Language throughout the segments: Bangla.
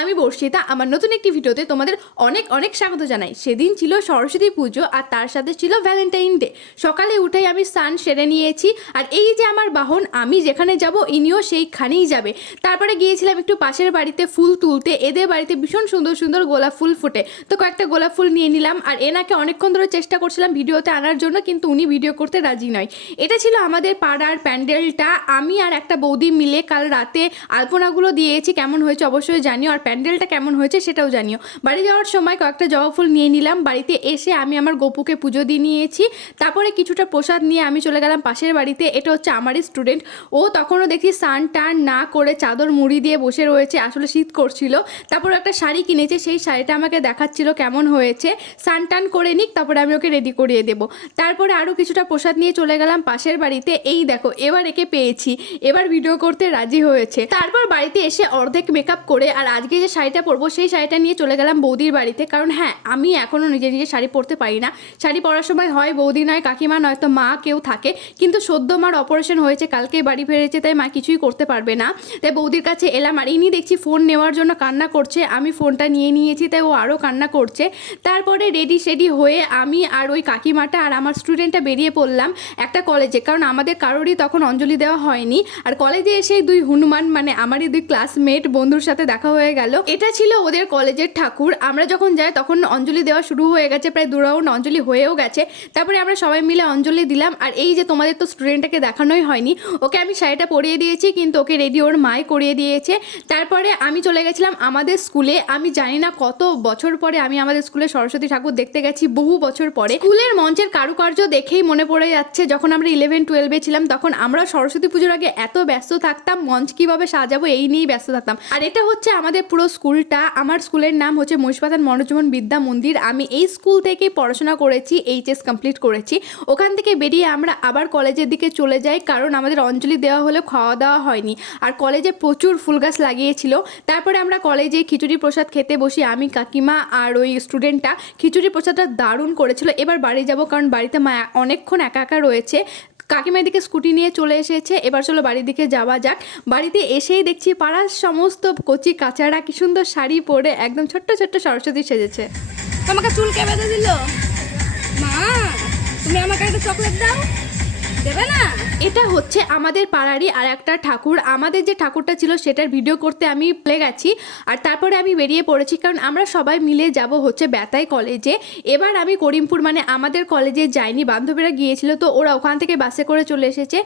আমি বর্ষিতা আমার নতুন একটি ভিডিওতে তোমাদের অনেক অনেক স্বাগত জানাই। সেদিন ছিল সরস্বতী পুজো আর তার সাথে ছিল ভ্যালেন্টাইন ডে। সকালে উঠেই আমি স্নান সেরে নিয়েছি আর এই যে আমার বাহন, আমি যেখানে যাব ইনিও সেইখানেই যাবে। তারপরে গিয়েছিলাম একটু পাশের বাড়িতে ফুল তুলতে। এদের বাড়িতে ভীষণ সুন্দর সুন্দর গোলাপ ফুল ফোটে, তো কয়েকটা গোলাপ ফুল নিয়ে নিলাম। আর এনাকে অনেকক্ষণ ধরে চেষ্টা করছিলাম ভিডিওতে আনার জন্য, কিন্তু উনি ভিডিও করতে রাজি নয়। এটা ছিল আমাদের পাড়ার প্যান্ডেলটা। আমি আর একটা বৌদি মিলে কাল রাতে আলপনাগুলো দিয়েছি, কেমন হয়েছে অবশ্যই জানিও, আর প্যান্ডেলটা কেমন হয়েছে সেটাও জানিও। বাড়ি যাওয়ার সময় কয়েকটা জবা ফুল নিয়ে নিলাম। বাড়িতে এসে আমি আমার গপুকে পুজো দিয়ে নিয়েছি। তারপরে কিছুটা প্রসাদ নিয়ে আমি চলে গেলাম পাশের বাড়িতে। এটা হচ্ছে আমারই স্টুডেন্ট। ও তখনও দেখি স্নান টান না করে চাদর মুড়ি দিয়ে বসে রয়েছে, আসলে শীত করছিল। তারপর একটা শাড়ি কিনেছে, সেই শাড়িটা আমাকে দেখাচ্ছিল কেমন হয়েছে। স্নান টান করে নিক, তারপরে আমি ওকে রেডি করিয়ে দেবো। তারপরে আরও কিছুটা প্রসাদ নিয়ে চলে গেলাম পাশের বাড়িতে। এই দেখো এবার একে পেয়েছি, এবার ভিডিও করতে রাজি হয়েছে। তারপর বাড়িতে এসে অর্ধেক মেকআপ করে আর আজকে যে শাড়িটা পরবো সেই শাড়িটা নিয়ে চলে গেলাম বৌদির বাড়িতে। কারণ হ্যাঁ, আমি এখনও নিজে নিজে শাড়ি পরতে পারি না। শাড়ি পরার সময় হয় বৌদি নয় কাকিমা নয়তো মা কেউ থাকে, কিন্তু সদ্য মার অপারেশন হয়েছে, কালকে বাড়ি ফিরেছে, তাই মা কিছুই করতে পারবে না। তাই বৌদির কাছে এলাম আর ইনি দেখছি ফোন নেওয়ার জন্য কান্না করছে। আমি ফোনটা নিয়ে নিয়েছি, তাই ও আরও কান্না করছে। তারপরে রেডি সেডি হয়ে আমি আর ওই কাকিমাটা আর আমার স্টুডেন্টটা বেরিয়ে পড়লাম একটা কলেজে, কারণ আমাদের কারোরই তখন অঞ্জলি দেওয়া হয়নি। আর কলেজে এসে দুই হনুমান মানে আমারই দুই ক্লাসমেট বন্ধুর সাথে দেখা হয়ে গেল। এটা ছিল ওদের কলেজের ঠাকুর। আমরা যখন যাই তখন অঞ্জলি দেওয়া শুরু হয়ে গেছে, প্রায় 2 রাউন্ড অঞ্জলি হয়েও গেছে। তারপরে আমরা সবাই মিলে অঞ্জলি দিলাম। আর এই যে তোমাদের তো স্টুডেন্টটাকে দেখানোই হয়নি, ওকে আমি শাড়িটা পরিয়ে দিয়েছি, কিন্তু ওকে রেডি ওর মাই করিয়ে দিয়েছে। তারপরে আমি চলে গেছিলাম আমাদের স্কুলে। আমি জানি না কত বছর পরে আমি আমাদের স্কুলে সরস্বতী ঠাকুর দেখতে গেছি, বহু বছর পরে। স্কুলের মঞ্চের কারুকার্য দেখেই মনে পড়ে যাচ্ছে যখন আমরা 11-12-এ ছিলাম, তখন আমরা সরস্বতী পুজোর আগে এত ব্যস্ত থাকতাম, মঞ্চ কিভাবে সাজাবো এই নিয়েই ব্যস্ত থাকতাম। আর এটা হচ্ছে আমাদের পুরো স্কুলটা। আমার স্কুলের নাম হচ্ছে মহিষপাতান মনোজমন বিদ্যা মন্দির। আমি এই স্কুল থেকেই পড়াশোনা করেছি, এইচএস কমপ্লিট করেছি। ওখান থেকে বেরিয়ে আমরা আবার কলেজের দিকে চলে যাই, কারণ আমাদের অঞ্জলি দেওয়া হলে খাওয়া দাওয়া হয়নি। আর কলেজে প্রচুর ফুল গাছ লাগিয়েছিল। তারপরে আমরা কলেজে খিচুড়ি প্রসাদ খেতে বসি, আমি কাকিমা আর ওই স্টুডেন্টটা। খিচুড়ি প্রসাদটা দারুণ করেছিল। এবার বাড়ি যাব, কারণ বাড়িতে মা অনেকক্ষণ একা একা রয়েছে। কাকিমার দিকে স্কুটি নিয়ে চলে এসেছে। এবার চলো বাড়ির দিকে যাওয়া যাক। বাড়িতে এসেই দেখছি পাড়ার সমস্ত কচি কাচারা কি সুন্দর শাড়ি পরে একদম ছোট্ট ছোট্ট সরস্বতী সেজেছে। তোমাকে চুল কে বেঁধে দিল? মা, তুমি আমাকে একটা চকলেট দাও, দেবে না? এটা হচ্ছে আমাদের পাড়ারই আর একটা ঠাকুর। আমাদের যে ঠাকুরটা ছিল সেটার ভিডিও করতে আমি প্লে গেছি। আর তারপরে আমি বেরিয়ে পড়েছি, কারণ আমরা সবাই মিলে যাব হচ্ছে বেতাই কলেজে। এবার আমি করিমপুর মানে আমাদের কলেজে যাইনি, বান্ধবীরা গিয়েছিল, তো ওরা ওখান থেকে বাসে করে চলে এসেছে।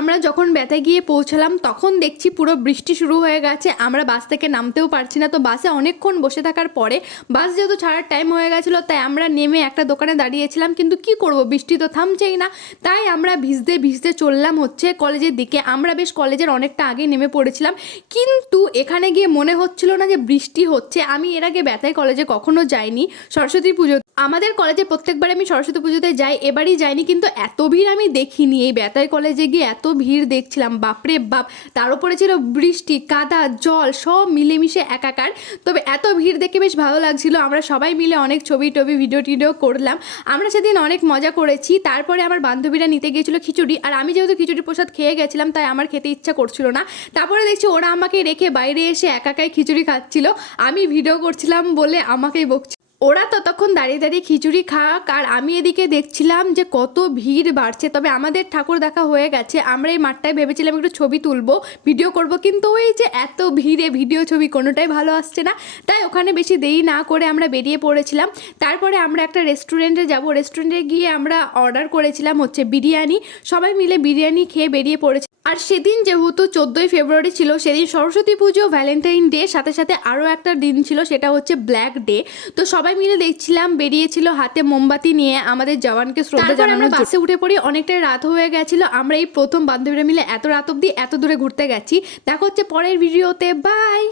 আমরা যখন বেতায় গিয়ে পৌঁছালাম তখন দেখছি পুরো বৃষ্টি শুরু হয়ে গেছে। আমরা বাস থেকে নামতেও পারছি না। তো বাসে অনেকক্ষণ বসে থাকার পরে বাস যেহেতু ছাড়ার টাইম হয়ে গেছিলো, তাই আমরা নেমে একটা দোকানে দাঁড়িয়েছিলাম। কিন্তু কি করব, বৃষ্টি তো থামছেই না। তাই আমরা ভিজতে ভিজতে চললাম হচ্ছে কলেজের দিকে। আমরা বেশ কলেজের অনেকটা আগে নেমে পড়েছিলাম, কিন্তু এখানে গিয়ে মনে হচ্ছিল না যে বৃষ্টি হচ্ছে। আমি এর আগে বেতাই কলেজে কখনো যাইনি সরস্বতী পুজো। আমাদের কলেজে প্রত্যেকবার আমি সরস্বতী পুজোতে যাই, এবারই যাইনি, কিন্তু এত ভিড় আমি দেখিনি। এই বেতাই কলেজে গিয়ে এত ভিড় দেখছিলাম, বাপরে বাপ। তার উপরে ছিল বৃষ্টি, কাদা, জল সব মিলেমিশে একাকার। তবে এত ভিড় দেখে বেশ ভালো লাগছিল। আমরা সবাই মিলে অনেক ছবি টবি ভিডিও টিডিও করলাম। আমরা সেদিন অনেক মজা করেছি। তারপরে আমার বান্ধবীরা নিতে গিয়েছিল খিচুড়ি, আর আমি যেহেতু খিচুড়ি প্রসাদ খেয়ে গেছিলাম তাই আমার খেতে ইচ্ছা করছিল না। তারপরে দেখছি ওরা আমাকে রেখে বাইরে এসে একাকাই খিচুড়ি খাচ্ছিল। আমি ভিডিও করছিলাম বলে আমাকেই বকছিল। ওরা ততক্ষণ দাঁড়িয়ে দাঁড়িয়ে খিচুড়ি খাক, আর আমি এদিকে দেখছিলাম যে কত ভিড় বাড়ছে। তবে আমাদের ঠাকুর দেখা হয়ে গেছে। আমরা এই মাঠটায় ভেবেছিলাম একটু ছবি তুলবো, ভিডিও করব, কিন্তু ওই যে এত ভিড়ে ভিডিও ছবি কোনোটাই ভালো আসছে না। তাই ওখানে বেশি দেরি না করে আমরা বেরিয়ে পড়েছিলাম। তারপরে আমরা একটা রেস্টুরেন্টে যাব। রেস্টুরেন্টে গিয়ে আমরা অর্ডার করেছিলাম হচ্ছে বিরিয়ানি। সবাই মিলে বিরিয়ানি খেয়ে বেরিয়ে পড়েছি। আর সেদিন যেহেতু 14ই ফেব্রুয়ারি ছিল, সেদিন সরস্বতী পুজো, ভ্যালেন্টাইন ডে, সাথে সাথে আরও একটা দিন ছিল, সেটা হচ্ছে ব্ল্যাক ডে। তো সবাই মিলে দেখছিলাম বেরিয়েছিল হাতে মোমবাতি নিয়ে আমাদের জওয়ানকে শ্রদ্ধা জানানোর। আমরা বাসে উঠে পড়ি, অনেকটাই রাত হয়ে গেছিল। আমরা এই প্রথম বান্ধবীরা মিলে এত রাত অবধি এত দূরে ঘুরতে গেছি। দেখা হচ্ছে পরের ভিডিওতে, বাই।